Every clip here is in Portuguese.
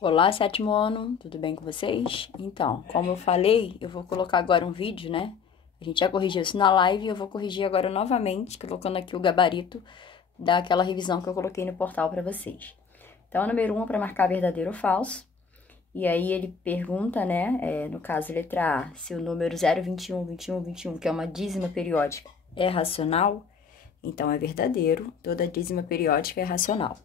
Olá, sétimo ano, tudo bem com vocês? Então, como eu falei, eu vou colocar agora um vídeo, né? A gente já corrigiu isso na live e eu vou corrigir agora novamente, colocando aqui o gabarito daquela revisão que eu coloquei no portal para vocês. Então, número 1 é para marcar verdadeiro ou falso. E aí ele pergunta, né, no caso letra A, se o número 0,21, 21, 21, que é uma dízima periódica, é racional, então é verdadeiro, toda dízima periódica é racional.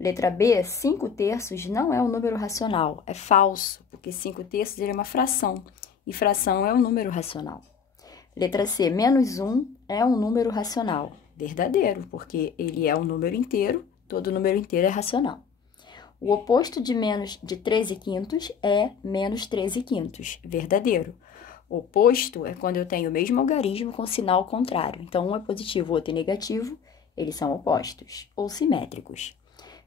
Letra B, 5 terços não é um número racional, é falso, porque 5 terços ele é uma fração, e fração é um número racional. Letra C, menos 1 é um número racional, verdadeiro, porque ele é um número inteiro, todo número inteiro é racional. O oposto de menos de 13 quintos é menos 13 quintos, verdadeiro. O oposto é quando eu tenho o mesmo algarismo com sinal contrário. Então, um é positivo, o outro é negativo, eles são opostos ou simétricos.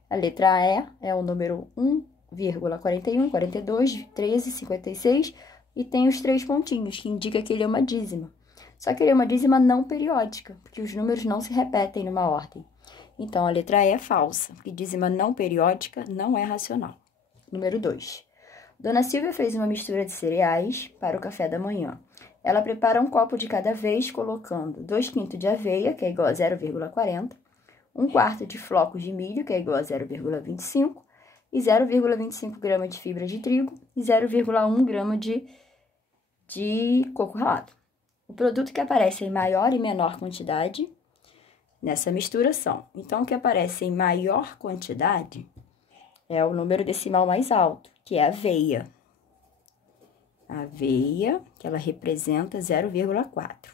A letra E é o número 1,41, 42, 13, 56 e tem os 3 pontinhos, que indica que ele é uma dízima. Só que ele é uma dízima não periódica, porque os números não se repetem numa ordem. Então, a letra E é falsa, porque dízima não periódica não é racional. Número 2. Dona Silvia fez uma mistura de cereais para o café da manhã. Ela prepara um copo de cada vez, colocando 2 quintos de aveia, que é igual a 0,40, 1/4 de flocos de milho, que é igual a 0,25, e 0,25 grama de fibra de trigo e 0,1 grama de coco ralado. O produto que aparece em maior e menor quantidade nessa mistura são. Então, o que aparece em maior quantidade é o número decimal mais alto, que é a aveia. A aveia, que ela representa 0,4.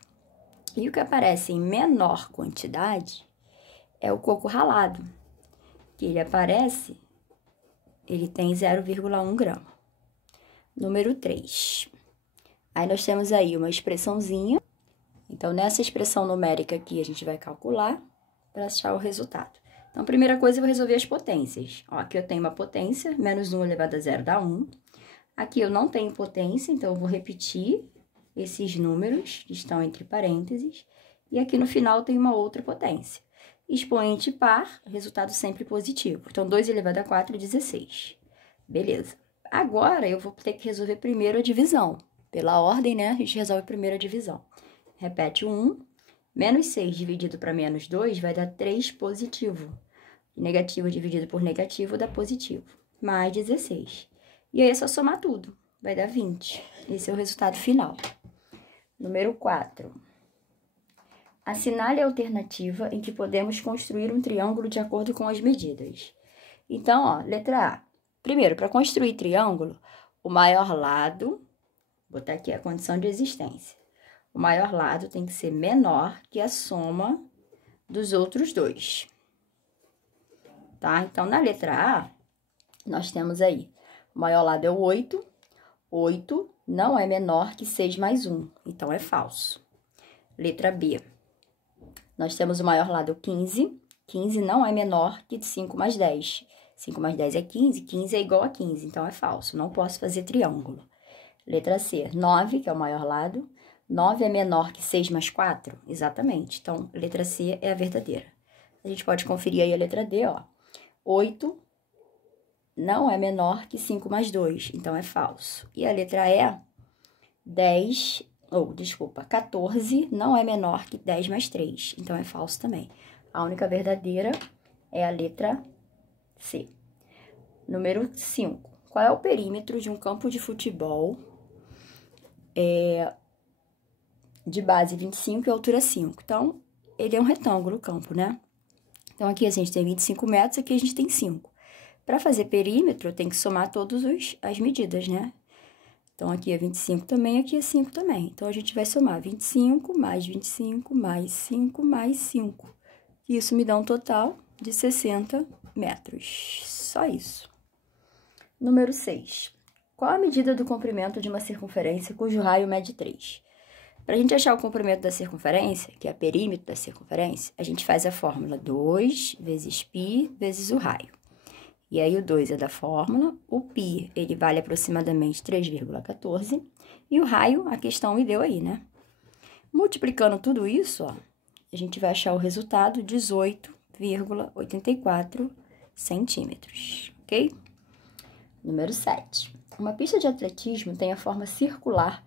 E o que aparece em menor quantidade é o coco ralado, que ele tem 0,1 grama. Número 3. Aí nós temos aí uma expressãozinha. Então, nessa expressão numérica aqui, a gente vai calcular para achar o resultado. Então, a primeira coisa, eu vou resolver as potências. Ó, aqui eu tenho uma potência, menos 1 elevado a 0 dá 1. Aqui eu não tenho potência, então eu vou repetir esses números que estão entre parênteses. E aqui no final tem uma outra potência. Expoente par, resultado sempre positivo. Então, 2 elevado a 4 é 16. Beleza. Agora, eu vou ter que resolver primeiro a divisão. Pela ordem, né, a gente resolve primeiro a divisão. Repete o 1. Menos 6 dividido para menos 2 vai dar 3 positivo. Negativo dividido por negativo dá positivo. Mais 16. E aí é só somar tudo. Vai dar 20. Esse é o resultado final. Número 4. Assinale a alternativa em que podemos construir um triângulo de acordo com as medidas. Então, ó, letra A. Primeiro, para construir triângulo, o maior lado, vou botar aqui a condição de existência. O maior lado tem que ser menor que a soma dos outros dois. Tá? Então, na letra A, nós temos aí, o maior lado é o 8. 8 não é menor que 6 mais 1, então é falso. Letra B. Nós temos o maior lado 15. 15 não é menor que 5 mais 10. 5 mais 10 é 15, 15 é igual a 15, então é falso, não posso fazer triângulo. Letra C, 9, que é o maior lado. 9 é menor que 6 mais 4? Exatamente. Então, letra C é a verdadeira. A gente pode conferir aí a letra D, ó. 8 não é menor que 5 mais 2, então é falso. E a letra E, 14 não é menor que 10 mais 3, então é falso também. A única verdadeira é a letra C. Número 5. Qual é o perímetro de um campo de futebol de base 25 e altura 5? Então, ele é um retângulo, o campo, né? Então, aqui a gente tem 25 metros, aqui a gente tem 5. Para fazer perímetro, eu tenho que somar todas as medidas, né? Então, aqui é 25 também, aqui é 5 também. Então, a gente vai somar 25 mais 25 mais 5 mais 5. Isso me dá um total de 60 metros. Só isso. Número 6. Qual a medida do comprimento de uma circunferência cujo raio mede 3? Para a gente achar o comprimento da circunferência, que é o perímetro da circunferência, a gente faz a fórmula 2 vezes π vezes o raio. E aí, o 2 é da fórmula, o π, ele vale aproximadamente 3,14, e o raio, a questão me deu aí, né? Multiplicando tudo isso, ó, a gente vai achar o resultado 18,84 centímetros, ok? Número 7. Uma pista de atletismo tem a forma circular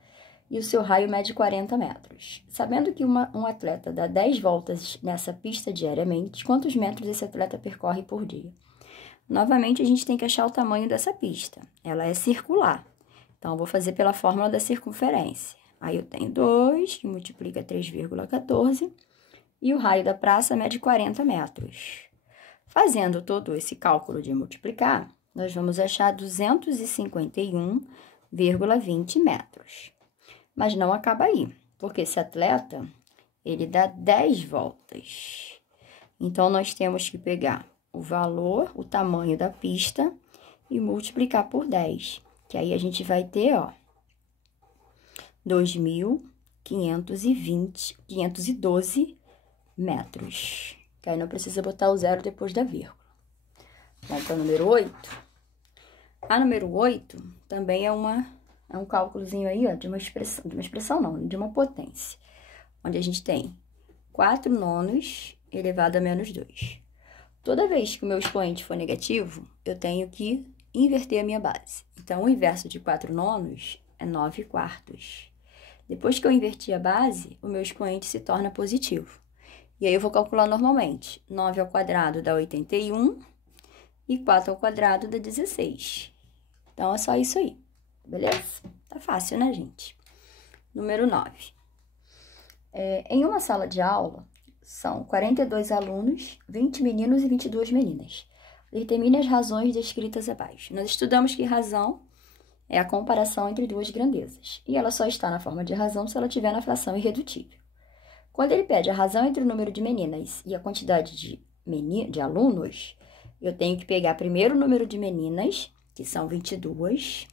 e o seu raio mede 40 metros. Sabendo que um atleta dá 10 voltas nessa pista diariamente, quantos metros esse atleta percorre por dia? Novamente, a gente tem que achar o tamanho dessa pista. Ela é circular. Então, eu vou fazer pela fórmula da circunferência. Aí, eu tenho 2, que multiplica 3,14, e o raio da praça mede 40 metros. Fazendo todo esse cálculo de multiplicar, nós vamos achar 251,20 metros. Mas não acaba aí, porque esse atleta, ele dá 10 voltas. Então, nós temos que pegar o valor, o tamanho da pista e multiplicar por 10. Que aí a gente vai ter, ó, 2.512 metros. Que aí não precisa botar o zero depois da vírgula. Vamos para o número 8. A número 8 também é um cálculozinho aí, ó, de uma expressão não, de uma potência. Onde a gente tem 4 nonos elevado a menos 2. Toda vez que o meu expoente for negativo, eu tenho que inverter a minha base. Então, o inverso de 4 nonos é 9 quartos. Depois que eu inverti a base, o meu expoente se torna positivo. E aí, eu vou calcular normalmente. 9 ao quadrado dá 81 e 4 ao quadrado dá 16. Então, é só isso aí, beleza? Tá fácil, né, gente? Número 9. Em uma sala de aula, são 42 alunos, 20 meninos e 22 meninas. Determine as razões descritas abaixo. Nós estudamos que razão é a comparação entre duas grandezas. E ela só está na forma de razão se ela estiver na fração irredutível. Quando ele pede a razão entre o número de meninas e a quantidade de alunos, eu tenho que pegar primeiro o número de meninas, que são 22,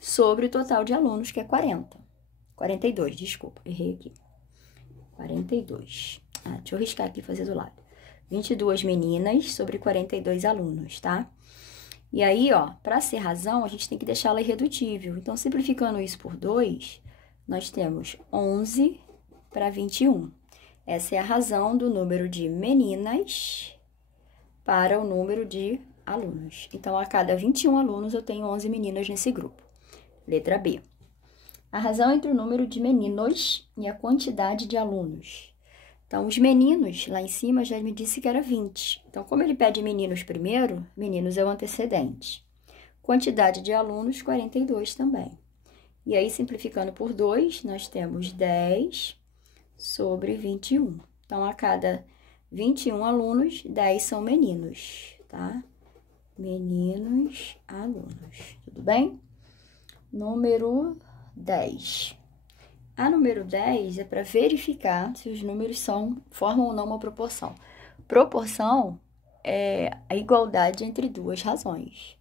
sobre o total de alunos, que é 40. 42, desculpa, errei aqui. 42. Deixa eu riscar aqui e fazer do lado. 22 meninas sobre 42 alunos, tá? E aí, ó, para ser razão, a gente tem que deixá-la irredutível. Então, simplificando isso por 2, nós temos 11 para 21. Essa é a razão do número de meninas para o número de alunos. Então, a cada 21 alunos, eu tenho 11 meninas nesse grupo. Letra B. A razão entre o número de meninos e a quantidade de alunos. Então, os meninos, lá em cima, já me disse que era 20. Então, como ele pede meninos primeiro, meninos é o antecedente. Quantidade de alunos, 42 também. E aí, simplificando por 2, nós temos 10 sobre 21. Então, a cada 21 alunos, 10 são meninos, tá? Meninos, alunos. Tudo bem? Número 10. A número 10 é para verificar se os números formam ou não uma proporção. Proporção é a igualdade entre duas razões.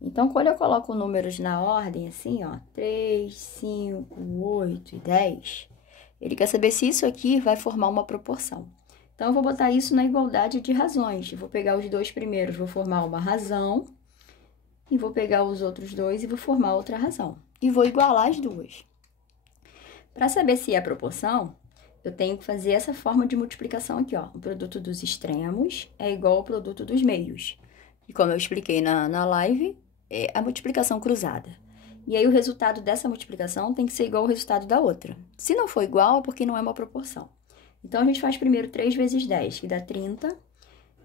Então, quando eu coloco números na ordem, assim, ó, 3, 5, 8 e 10, ele quer saber se isso aqui vai formar uma proporção. Então, eu vou botar isso na igualdade de razões. Eu vou pegar os dois primeiros, vou formar uma razão, e vou pegar os outros dois e vou formar outra razão. E vou igualar as duas. Para saber se é proporção, eu tenho que fazer essa forma de multiplicação aqui, ó. O produto dos extremos é igual ao produto dos meios. E como eu expliquei na live, é a multiplicação cruzada. E aí, o resultado dessa multiplicação tem que ser igual ao resultado da outra. Se não for igual, é porque não é uma proporção. Então, a gente faz primeiro 3 vezes 10, que dá 30.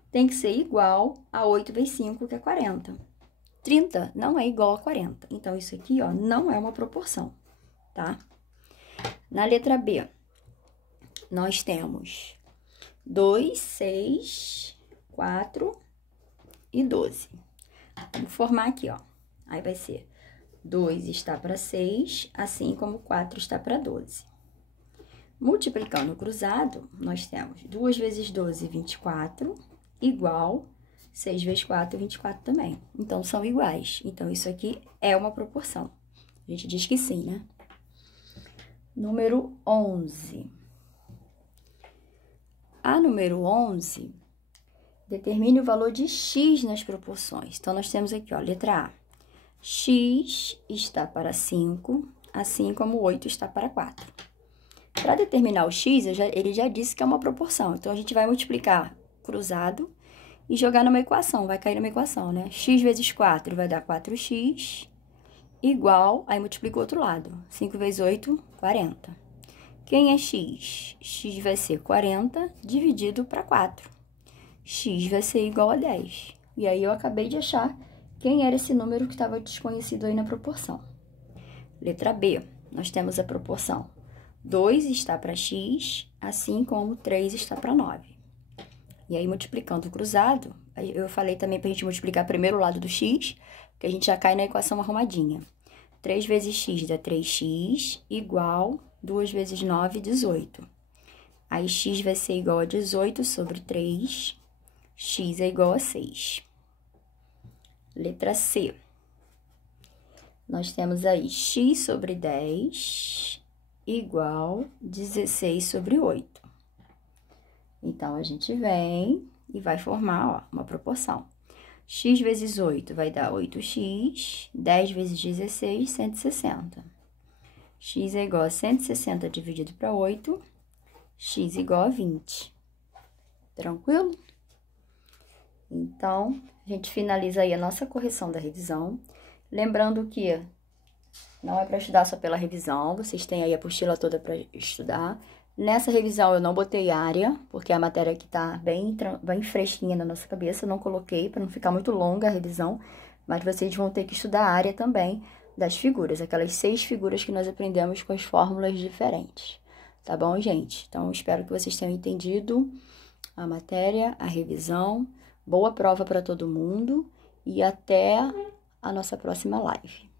Tem que ser igual a 8 vezes 5, que é 40. 30 não é igual a 40. Então, isso aqui, ó, não é uma proporção, tá? Na letra B, nós temos 2, 6, 4 e 12. Vamos formar aqui, ó. Aí vai ser 2 está para 6, assim como 4 está para 12. Multiplicando o cruzado, nós temos 2 vezes 12, 24, igual 6 vezes 4, 24 também. Então, são iguais. Então, isso aqui é uma proporção. A gente diz que sim, né? Número 11. A número 11 determine o valor de x nas proporções. Então, nós temos aqui, ó, letra A. X está para 5, assim como 8 está para 4. Para determinar o x, ele já disse que é uma proporção. Então, a gente vai multiplicar cruzado e jogar numa equação, vai cair numa equação, né? X vezes 4 vai dar 4x, igual, aí multiplica o outro lado. 5 vezes 8, 40. Quem é x? X vai ser 40 dividido para 4. X vai ser igual a 10. E aí eu acabei de achar quem era esse número que estava desconhecido aí na proporção. Letra B, nós temos a proporção 2 está para x, assim como 3 está para 9. E aí, multiplicando o cruzado, eu falei também para a gente multiplicar primeiro o lado do x, que a gente já cai na equação arrumadinha. 3 vezes x dá 3x, igual 2 vezes 9, 18. Aí, x vai ser igual a 18 sobre 3, x é igual a 6. Letra C. Nós temos aí x sobre 10 igual 16 sobre 8. Então, a gente vem e vai formar, ó, uma proporção. X vezes 8 vai dar 8x, 10 vezes 16, 160. X é igual a 160 dividido para 8, x igual a 20. Tranquilo? Então, a gente finaliza aí a nossa correção da revisão. Lembrando que não é para estudar só pela revisão, vocês têm aí a apostila toda para estudar. Nessa revisão eu não botei área, porque a matéria aqui tá bem fresquinha na nossa cabeça, eu não coloquei para não ficar muito longa a revisão, mas vocês vão ter que estudar a área também das figuras, aquelas 6 figuras que nós aprendemos com as fórmulas diferentes. Tá bom, gente? Então, espero que vocês tenham entendido a matéria, a revisão. Boa prova para todo mundo e até a nossa próxima live.